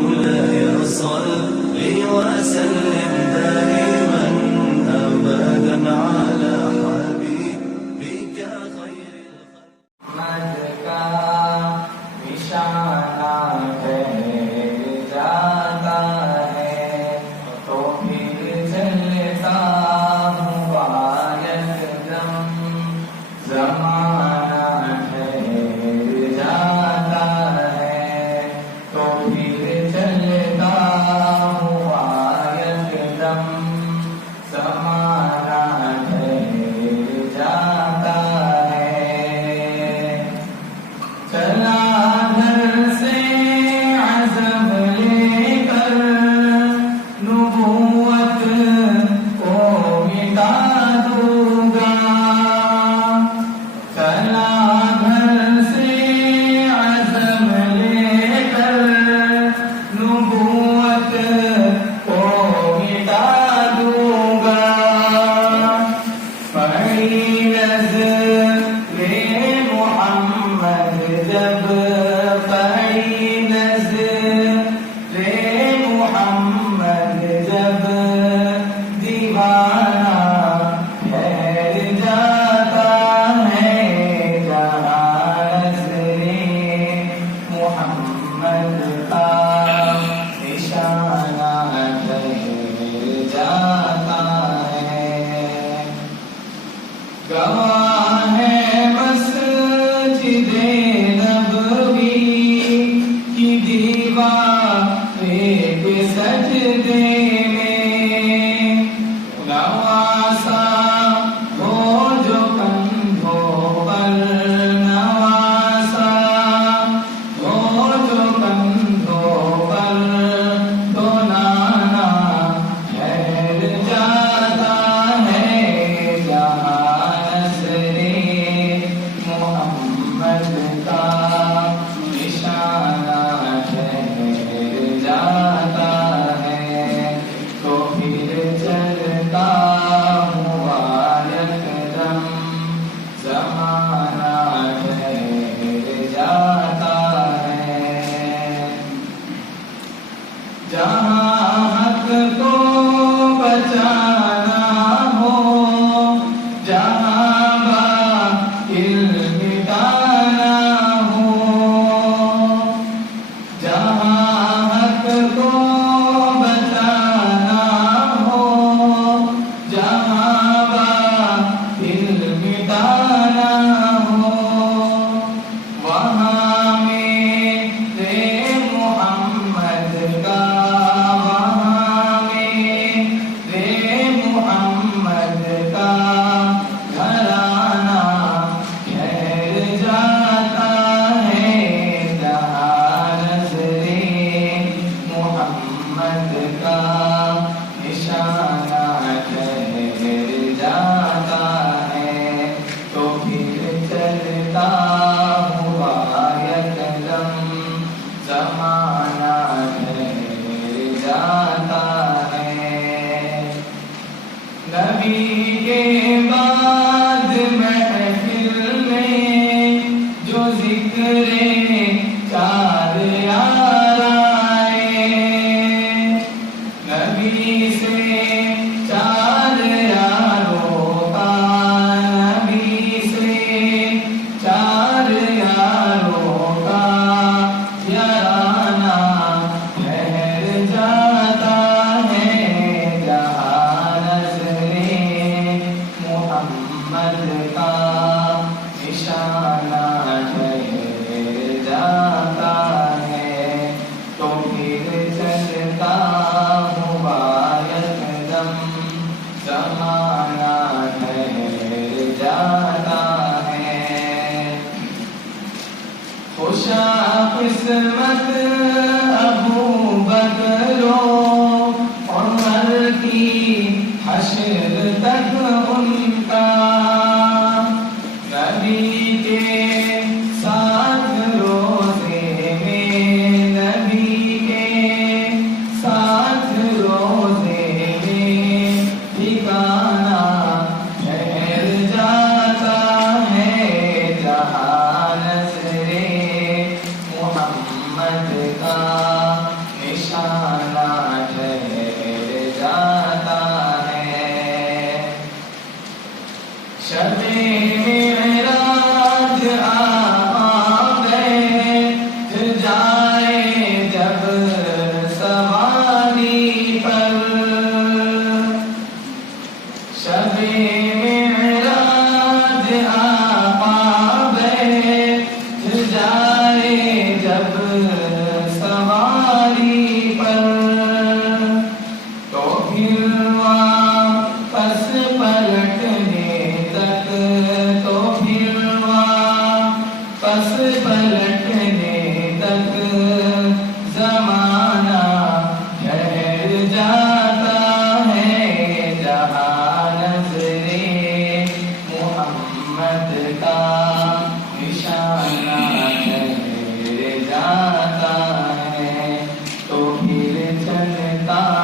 مولاي صل وسلم دائما أبدا على حبيبك خير الخلق. مد کا نشانہ ٹھہر جاتا ہے تو پھر چلتا ہوا یکدم زمانہ ٹھہر جاتا ہے تو پھر چلتا ہوا یکدم زمانہ ٹھہر جاتا ہے. چلا گھر سے عزم لے کر نبوت کو مٹا دوں گا. چلا گھر سے عزم لے کر نبوت کو مٹا دوں گا. پڑی نظر محمد جب پڑی نظر محمد جب دیوانہ ٹھہر جاتا ہے جہاں نظر محمد کا نشانہ ٹھہر جاتا ہے. گواہ ہے مسجد نبوی کی دیواریں پہ سجدے میں نواسا ہو جو کندھوں پر نواسا ہو جو کندھوں پر تو نانا ٹھہر جاتا ہے جہاں نظر محمد کا نشانہ ٹھہر جاتا ہے تو پھر چلتا ہوا یکدم زمانہ ٹھہر جاتا ہے. جہاں حق کو بچانا ہو جہاں باطل مٹانا ہو جہاں حق کو بچانا ہو جہاں باطل مٹانا ہو وہاں میرے محمد کا رہتا